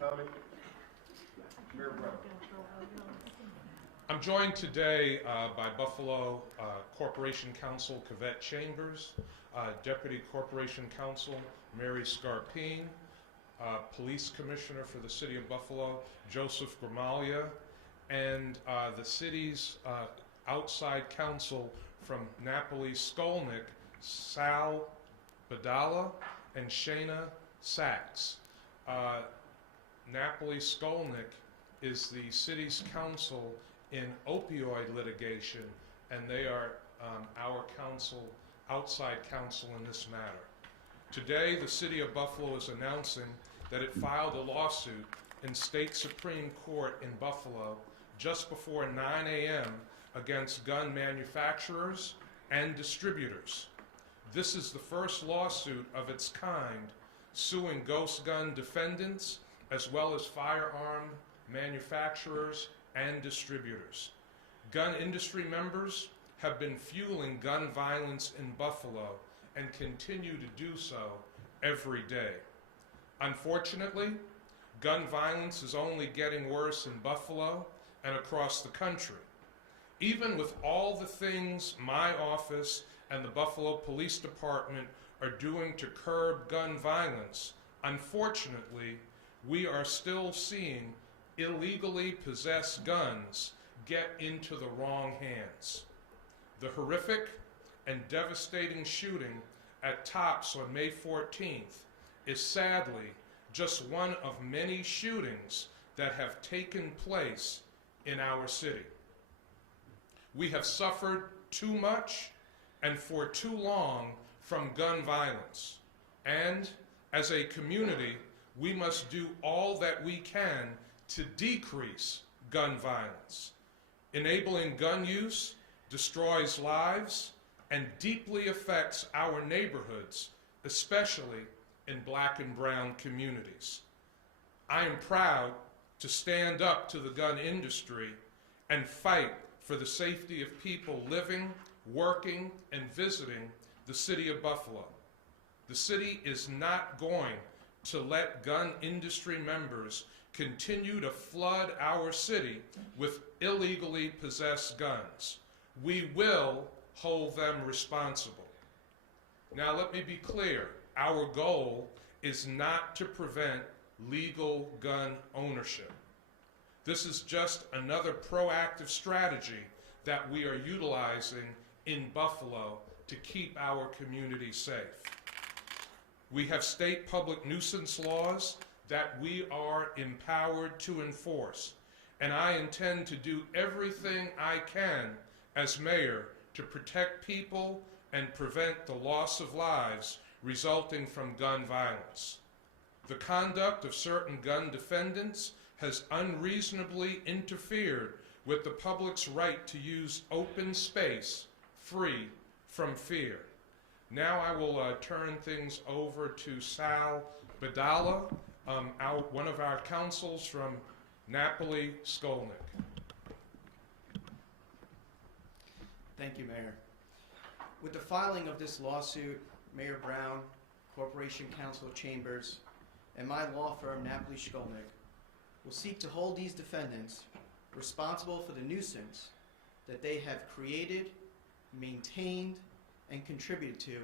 Tommy? Mayor Brown? I'm joined today by Buffalo Corporation Counsel Kavette Chambers, Deputy Corporation Counsel Mary Scarpine, Police Commissioner for the City of Buffalo Joseph Gramaglia, and the city's outside counsel from Napoli-Skolnick, Sal Badala and Shayna Sachs. Napoli-Skolnick is the city's counsel in opioid litigation, and they are our counsel, outside counsel in this matter. Today, the City of Buffalo is announcing that it filed a lawsuit in State Supreme Court in Buffalo just before 9 a.m. against gun manufacturers and distributors. This is the first lawsuit of its kind suing ghost gun defendants as well as firearm manufacturers and distributors. Gun industry members have been fueling gun violence in Buffalo and continue to do so every day. Unfortunately, gun violence is only getting worse in Buffalo and across the country. Even with all the things my office and the Buffalo Police Department are doing to curb gun violence, unfortunately, we are still seeing illegally possessed guns get into the wrong hands. The horrific and devastating shooting at Tops on May 14th is sadly just one of many shootings that have taken place in our city. We have suffered too much and for too long from gun violence, and as a community, we must do all that we can to decrease gun violence. Enabling gun use destroys lives and deeply affects our neighborhoods, especially in Black and brown communities. I am proud to stand up to the gun industry and fight for the safety of people living, working, and visiting the City of Buffalo. The city is not going to let gun industry members continue to flood our city with illegally possessed guns. We will hold them responsible. Now let me be clear, our goal is not to prevent legal gun ownership. This is just another proactive strategy that we are utilizing in Buffalo to keep our community safe. We have state public nuisance laws that we are empowered to enforce, and I intend to do everything I can as mayor to protect people and prevent the loss of lives resulting from gun violence. The conduct of certain gun defendants has unreasonably interfered with the public's right to use open space free from fear. Now I will turn things over to Sal Badala, one of our counsels from Napoli-Skolnick. Thank you, Mayor. With the filing of this lawsuit, Mayor Brown, Corporation Counsel Chambers, and my law firm, Napoli-Skolnick, will seek to hold these defendants responsible for the nuisance that they have created, maintained, and contributed to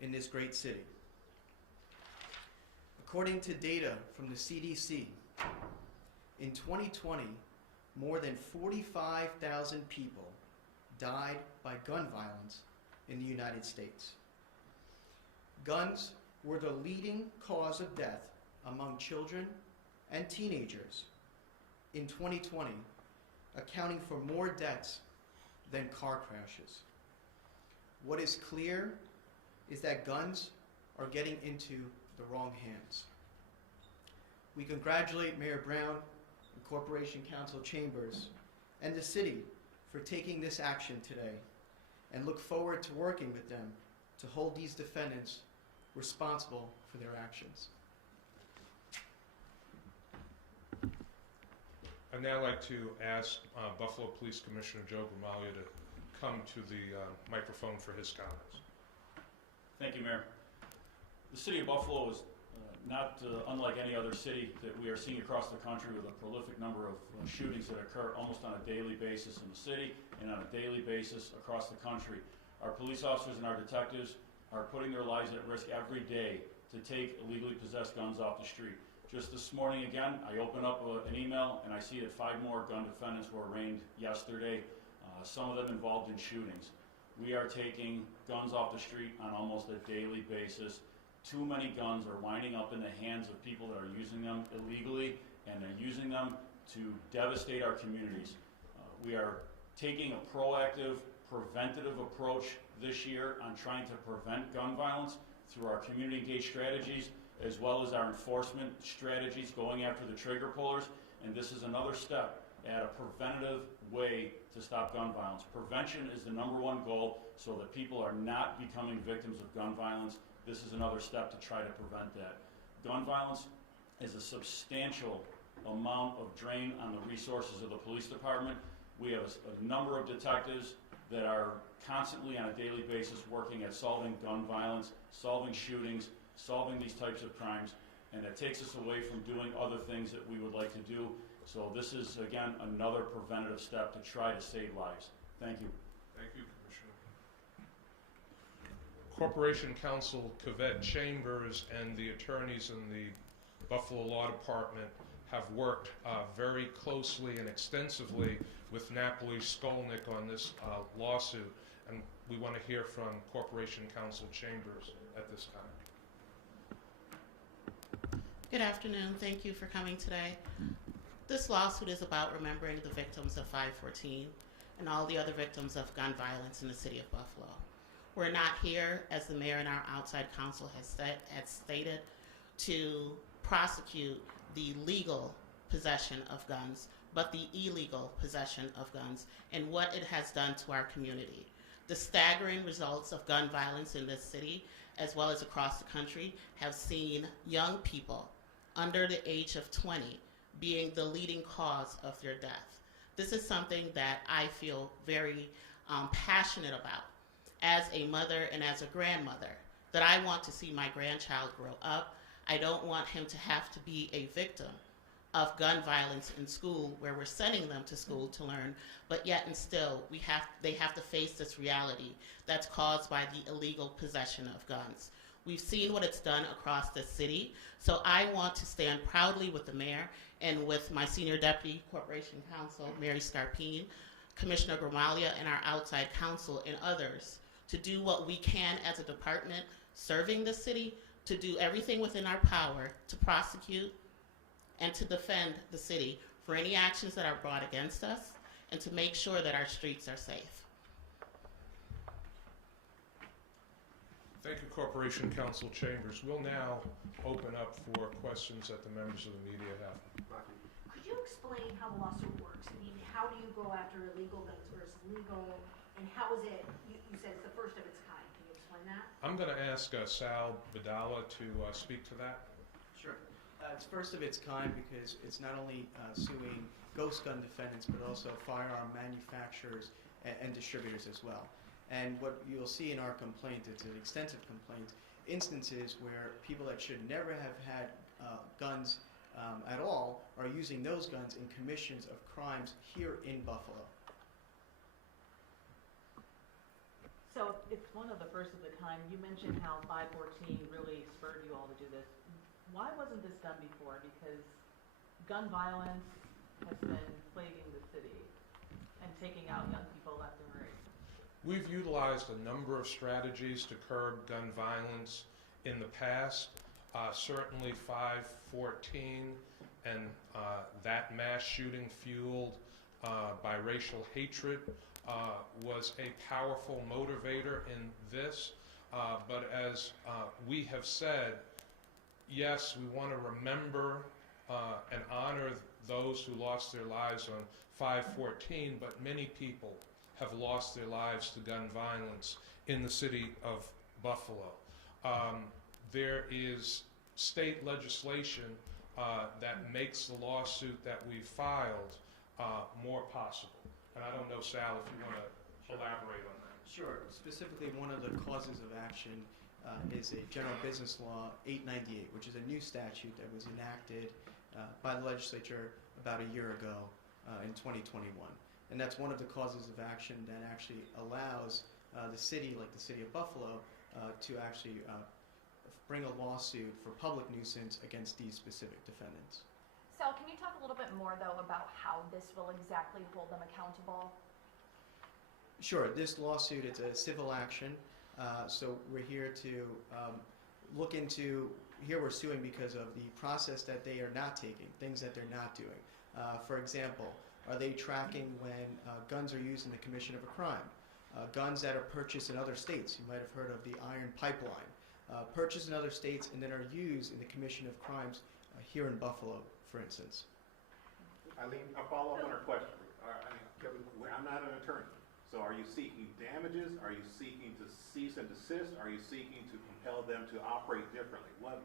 in this great city. According to data from the CDC, in 2020, more than 45,000 people died by gun violence in the United States. Guns were the leading cause of death among children and teenagers in 2020, accounting for more deaths than car crashes. What is clear is that guns are getting into the wrong hands. We congratulate Mayor Brown and Corporation Counsel Chambers and the city for taking this action today, and look forward to working with them to hold these defendants responsible for their actions. I'd now like to ask Buffalo Police Commissioner Joe Gramaglia to come to the microphone for his comments. Thank you, Mayor. The City of Buffalo is not unlike any other city that we are seeing across the country with a prolific number of shootings that occur almost on a daily basis in the city and on a daily basis across the country. Our police officers and our detectives are putting their lives at risk every day to take illegally possessed guns off the street. Just this morning again, I open up an email and I see that 5 more gun defendants were arraigned yesterday, some of them involved in shootings. We are taking guns off the street on almost a daily basis. Too many guns are winding up in the hands of people that are using them illegally, and they're using them to devastate our communities. We are taking a proactive, preventative approach this year on trying to prevent gun violence through our community engaged strategies, as well as our enforcement strategies going after the trigger pullers. And this is another step at a preventative way to stop gun violence. Prevention is the #1 goal so that people are not becoming victims of gun violence. This is another step to try to prevent that. Gun violence is a substantial amount of drain on the resources of the police department. We have a number of detectives that are constantly on a daily basis working at solving gun violence, solving shootings, solving these types of crimes, and that takes us away from doing other things that we would like to do. So this is, again, another preventative step to try to save lives. Thank you. Thank you, Commissioner. Corporation Counsel Kaved Chambers and the attorneys in the Buffalo Law Department have worked very closely and extensively with Napoli Skolnick on this lawsuit, and we want to hear from Corporation Counsel Chambers at this time. Good afternoon. Thank you for coming today. This lawsuit is about remembering the victims of 514 and all the other victims of gun violence in the city of Buffalo. We're not here, as the mayor and our outside counsel has stated, to prosecute the legal possession of guns, but the illegal possession of guns and what it has done to our community. The staggering results of gun violence in this city, as well as across the country, have seen young people under the age of 20 being the leading cause of their death. This is something that I feel very passionate about as a mother and as a grandmother, that I want to see my grandchild grow up. I don't want him to have to be a victim of gun violence in school, where we're sending them to school to learn, but yet and still they have to face this reality that's caused by the illegal possession of guns. We've seen what it's done across the city, so I want to stand proudly with the mayor and with my senior deputy corporation counsel, Mary Scarpine, Commissioner Gramalia, and our outside counsel and others to do what we can as a department serving the city, to do everything within our power to prosecute and to defend the city for any actions that are brought against us, and to make sure that our streets are safe. Thank you, Corporation Counsel Chambers. We'll now open up for questions that the members of the media have. Could you explain how the lawsuit works? I mean, how do you go after illegal guns versus legal, and how is it, you said it's the first of its kind. Can you explain that? I'm going to ask Sal Badala to speak to that. Sure. It's first of its kind because it's not only suing ghost gun defendants, but also firearm manufacturers and distributors as well. And what you'll see in our complaint, it's an extensive complaint, instances where people that should never have had guns at all are using those guns in commissions of crimes here in Buffalo. So it's one of the first of the kind. You mentioned how 514 really spurred you all to do this. Why wasn't this done before? Because gun violence has been plaguing the city and taking out young people left and right. We've utilized a number of strategies to curb gun violence in the past. Certainly 514 and that mass shooting fueled by racial hatred was a powerful motivator in this. But as we have said, yes, we want to remember and honor those who lost their lives on 514, but many people have lost their lives to gun violence in the city of Buffalo. There is state legislation that makes the lawsuit that we filed more possible. And I don't know, Sal, if you want to elaborate on that. Sure. Specifically, one of the causes of action is a General Business Law 898, which is a new statute that was enacted by the legislature about a year ago in 2021. And that's one of the causes of action that actually allows the city, like the city of Buffalo, to actually bring a lawsuit for public nuisance against these specific defendants. Sal, can you talk a little bit more, though, about how this will exactly hold them accountable? Sure. This lawsuit, it's a civil action. So we're here to look into, here we're suing because of the process that they are not taking, things that they're not doing. For example, are they tracking when guns are used in the commission of a crime? Guns that are purchased in other states. You might have heard of the Iron Pipeline. Purchased in other states and then are used in the commission of crimes here in Buffalo, for instance. Eileen, a follow-up on her question. I'm not an attorney. So are you seeking damages? Are you seeking to cease and desist? Are you seeking to compel them to operate differently? What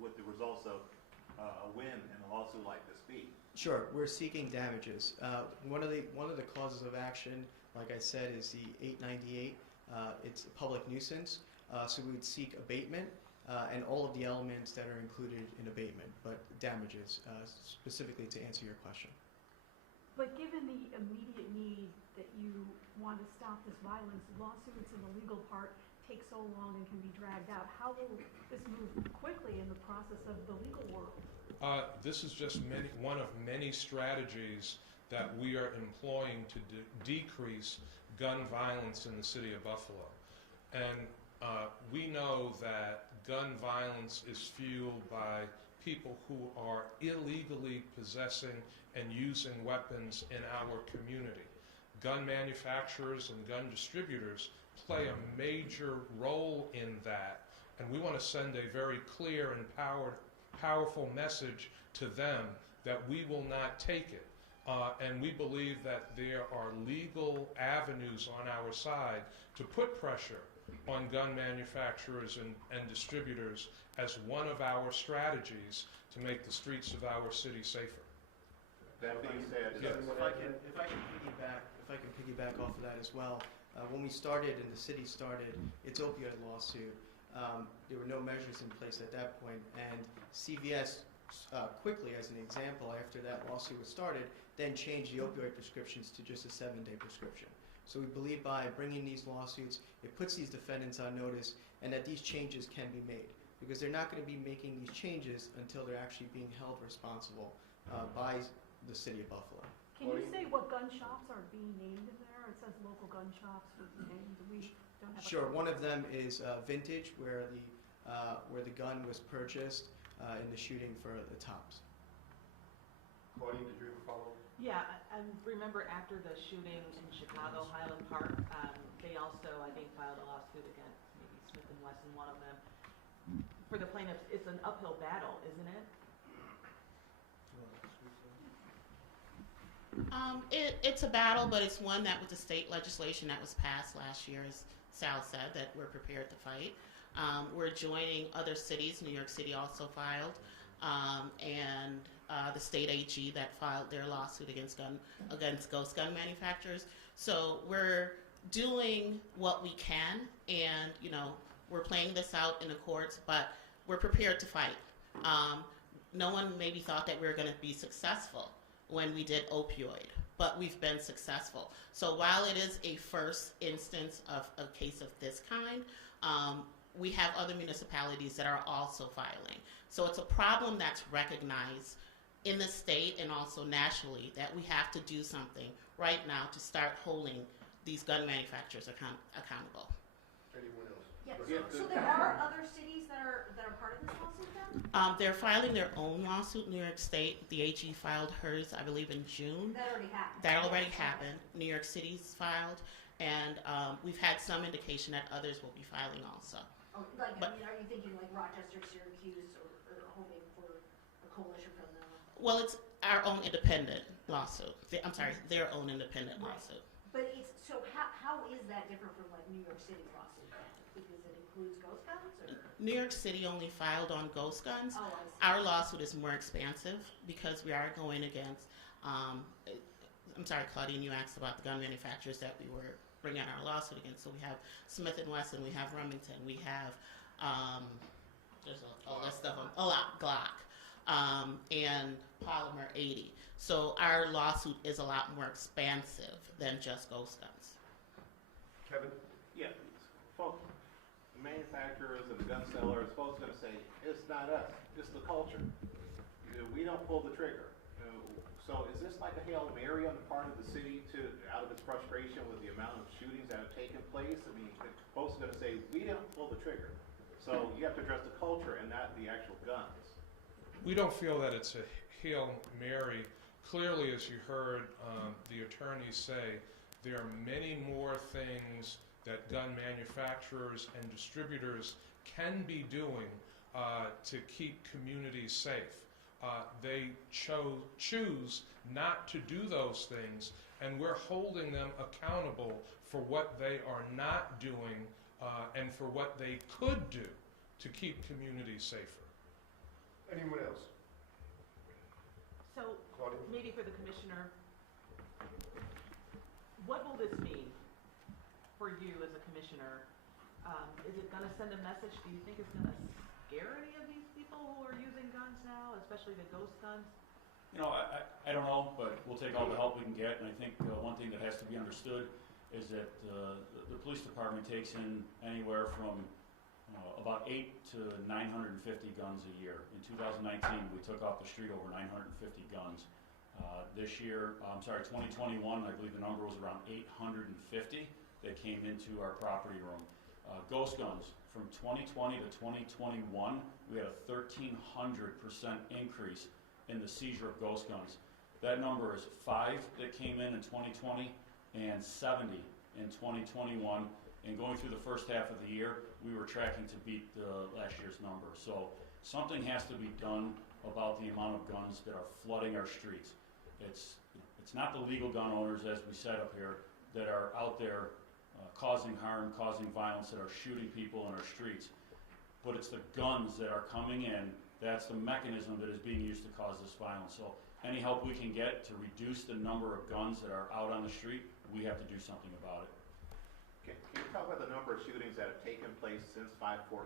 would the results of a win in a lawsuit like this be? Sure, we're seeking damages. One of the causes of action, like I said, is the 898. It's a public nuisance, so we would seek abatement and all of the elements that are included in abatement, but damages specifically to answer your question. But given the immediate need that you want to stop this violence, lawsuits in the legal part take so long and can be dragged out. How will this move quickly in the process of the legal world? This is just one of many strategies that we are employing to decrease gun violence in the city of Buffalo. And we know that gun violence is fueled by people who are illegally possessing and using weapons in our community. Gun manufacturers and gun distributors play a major role in that, and we want to send a very clear and powerful message to them that we will not take it. And we believe that there are legal avenues on our side to put pressure on gun manufacturers and distributors as one of our strategies to make the streets of our city safer. That being said, Yes. If I can piggyback off of that as well. When we started and the city started its opioid lawsuit, there were no measures in place at that point, and CVS quickly, as an example, after that lawsuit was started, then changed the opioid prescriptions to just a 7-day prescription. So we believe by bringing these lawsuits, it puts these defendants on notice, and that these changes can be made, because they're not going to be making these changes until they're actually being held responsible by the city of Buffalo. Can you say what gun shops are being named in there? It says local gun shops with names. We don't have. Sure. One of them is Vintage, where the gun was purchased in the shooting for the Tops. Claudine, did you have a follow-up? Yeah, I remember after the shooting in Chicago, Highland Park, they also, I think, filed a lawsuit against maybe Smith & Wesson, one of them. For the plaintiffs, it's an uphill battle, isn't it? It's a battle, but it's one that with the state legislation that was passed last year, as Sal said, that we're prepared to fight. We're joining other cities. New York City also filed, and the state AG that filed their lawsuit against ghost gun manufacturers. So we're doing what we can, and we're playing this out in the courts, but we're prepared to fight. No one maybe thought that we were going to be successful when we did opioid, but we've been successful. So while it is a first instance of a case of this kind, we have other municipalities that are also filing. So it's a problem that's recognized in the state and also nationally that we have to do something right now to start holding these gun manufacturers accountable. Anyone else? Yeah, so there are other cities that are part of this lawsuit then? They're filing their own lawsuit. New York State, the AG filed hers, I believe, in June. That already happened. That already happened. New York City's filed, and we've had some indication that others will be filing also. Oh, are you thinking like Rochester, Syracuse, or hoping for a coalition from them? Well, it's our own independent lawsuit. Their own independent Right. lawsuit. But so how is that different from like New York City's lawsuit then? Because it includes ghost guns, or? New York City only filed on ghost guns. Oh, I see. Our lawsuit is more expansive because we are going against, I'm sorry, Claudine, you asked about the gun manufacturers that we were bringing our lawsuit against. So we have Smith & Wesson, we have Remington, we have, there's a list of them, Glock, and Polymer 80. So our lawsuit is a lot more expansive than just ghost guns. Kevin? Yeah, folks, the manufacturers and the gun sellers, folks gonna say, it's not us, it's the culture. We don't pull the trigger. So is this like a Hail Mary on the part of the city out of its frustration with the amount of shootings that have taken place? I mean, folks are gonna say, we didn't pull the trigger. So you have to address the culture and not the actual guns. We don't feel that it's a Hail Mary. Clearly, as you heard the attorneys say, there are many more things that gun manufacturers and distributors can be doing to keep communities safe. They choose not to do those things, and we're holding them accountable for what they are not doing and for what they could do to keep communities safer. Anyone else? So, Claudia? maybe for the commissioner, what will this mean for you as a commissioner? Is it going to send a message? Do you think it's going to scare any of these people who are using guns now, especially the ghost guns? You know, I don't know, but we'll take all the help we can get, and I think one thing that has to be understood is that the police department takes in anywhere from about 8 to 950 guns a year. In 2019, we took off the street over 950 guns. This year, 2021, I believe the number was around 850 that came into our property room. Ghost guns, from 2020 to 2021, we had a 1,300% increase in the seizure of ghost guns. That number is 5 that came in 2020 and 70 in 2021. And going through the first half of the year, we were tracking to beat last year's number. So something has to be done about the amount of guns that are flooding our streets. It's not the legal gun owners, as we said up here, that are out there causing harm, causing violence, that are shooting people in our streets. But it's the guns that are coming in. That's the mechanism that is being used to cause this violence. So any help we can get to reduce the number of guns that are out on the street, we have to do something about it. Can you talk about the number of shootings that have taken place since 5/14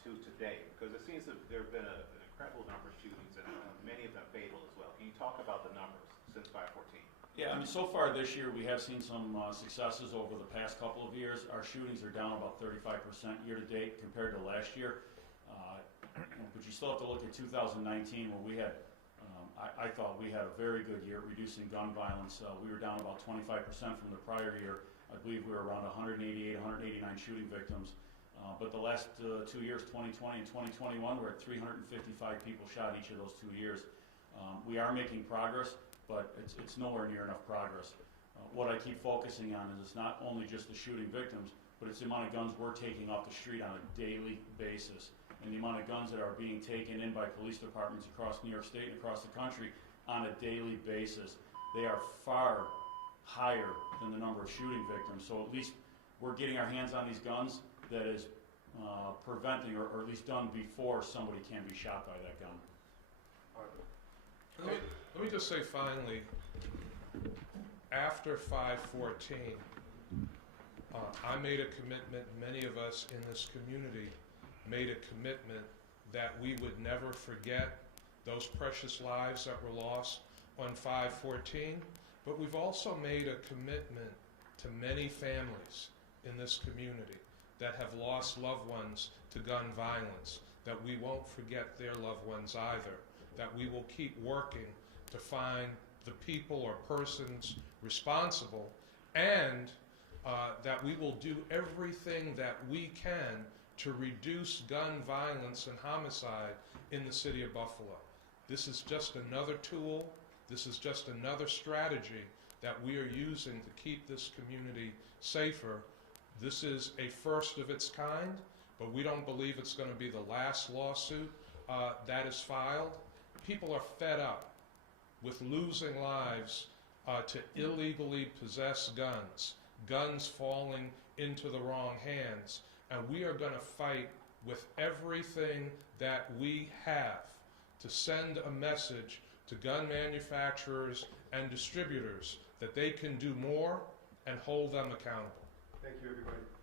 to today? Because it seems that there have been an incredible number of shootings, and many of them fatal as well. Can you talk about the numbers since 5/14? Yeah, I mean, so far this year, we have seen some successes over the past couple of years. Our shootings are down about 35% year to date compared to last year. But you still have to look at 2019, where we had, I thought we had a very good year reducing gun violence. We were down about 25% from the prior year. I believe we were around 188, 189 shooting victims. But the last 2 years, 2020 and 2021, we're at 355 people shot each of those 2 years. We are making progress, but it's nowhere near enough progress. What I keep focusing on is it's not only just the shooting victims, but it's the amount of guns we're taking off the street on a daily basis, and the amount of guns that are being taken in by police departments across New York State and across the country on a daily basis. They are far higher than the number of shooting victims. So at least we're getting our hands on these guns that is preventing, or at least done before somebody can be shot by that gun. Let me just say finally, after 5/14, I made a commitment, many of us in this community made a commitment that we would never forget those precious lives that were lost on 5/14, but we've also made a commitment to many families in this community that have lost loved ones to gun violence, that we won't forget their loved ones either, that we will keep working to find the people or persons responsible, and that we will do everything that we can to reduce gun violence and homicide in the city of Buffalo. This is just another tool, this is just another strategy that we are using to keep this community safer. This is a first of its kind, but we don't believe it's going to be the last lawsuit that is filed. People are fed up with losing lives to illegally possess guns, guns falling into the wrong hands, and we are going to fight with everything that we have to send a message to gun manufacturers and distributors that they can do more and hold them accountable. Thank you, everybody.